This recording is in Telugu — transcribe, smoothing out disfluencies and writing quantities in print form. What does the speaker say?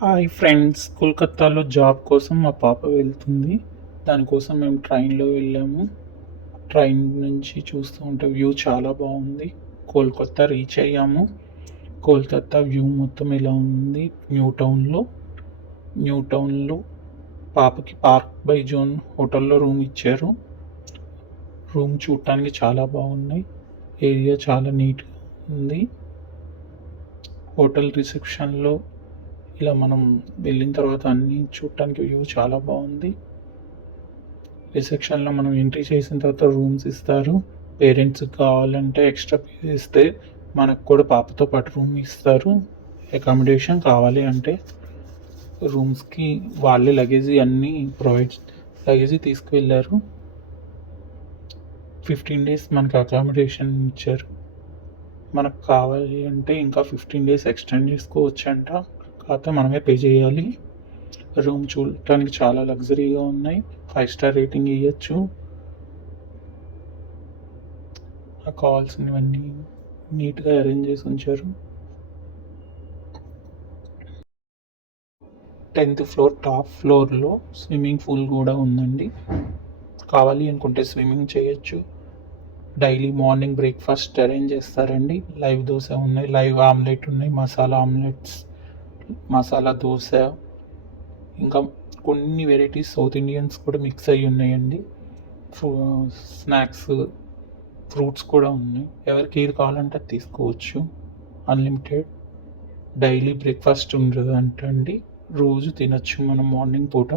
హాయ్ ఫ్రెండ్స్, కోల్కతాలో జాబ్ కోసం మా పాప వెళ్తుంది. దానికోసం మేము ట్రైన్లో వెళ్ళాము. ట్రైన్ నుంచి చూస్తూ ఉంటే వ్యూ చాలా బాగుంది. కోల్కతా రీచ్ అయ్యాము. కోల్కతా వ్యూ మొత్తం ఇలా ఉంది. న్యూ టౌన్లో పాపకి పార్క్ బై జోన్ హోటల్లో రూమ్ ఇచ్చారు. రూమ్ చూడటానికి చాలా బాగున్నాయి. ఏరియా చాలా నీట్గా ఉంది. హోటల్ రిసెప్షన్లో ఇలా మనం వెళ్ళిన తర్వాత అన్నీ చూడటానికి వ్యూ చాలా బాగుంది. రిసెప్షన్లో మనం ఎంట్రీ చేసిన తర్వాత రూమ్స్ ఇస్తారు. పేరెంట్స్కి కావాలంటే ఎక్స్ట్రా పే చేస్తే మనకు కూడా పాపతో పాటు రూమ్ ఇస్తారు. అకామిడేషన్ కావాలి అంటే రూమ్స్కి వాళ్ళే లగేజీ తీసుకువెళ్ళారు. 15 days మనకు అకామిడేషన్ ఇచ్చారు. మనకు కావాలి అంటే ఇంకా 15 days ఎక్స్టెండ్ చేసుకోవచ్చంట. కాకపోతే మనమే పే చేయాలి. రూమ్ చూడటానికి చాలా లగ్జరీగా ఉన్నాయి. 5 star రేటింగ్ ఇవ్వచ్చు. కావాల్సినవన్నీ నీట్గా అరేంజ్ చేసి ఉంచారు. 10th floor టాప్ ఫ్లోర్లో స్విమ్మింగ్ పూల్ కూడా ఉందండి. కావాలి అనుకుంటే స్విమ్మింగ్ చేయొచ్చు. డైలీ మార్నింగ్ బ్రేక్ఫాస్ట్ అరేంజ్ చేస్తారండి. లైవ్ దోశ ఉన్నాయి, లైవ్ ఆమ్లెట్ ఉన్నాయి, మసాలా ఆమ్లెట్స్, మసాలా దోశ, ఇంకా కొన్ని వెరైటీస్ సౌత్ ఇండియన్స్ కూడా మిక్స్ అయ్యి ఉన్నాయండి. స్నాక్స్, ఫ్రూట్స్ కూడా ఉన్నాయి. ఎవరికి ఏది కావాలంటే అది తీసుకోవచ్చు. అన్లిమిటెడ్. డైలీ బ్రేక్ఫాస్ట్ ఉండదు అంటండి. రోజు తినచ్చు మనం మార్నింగ్ పూట.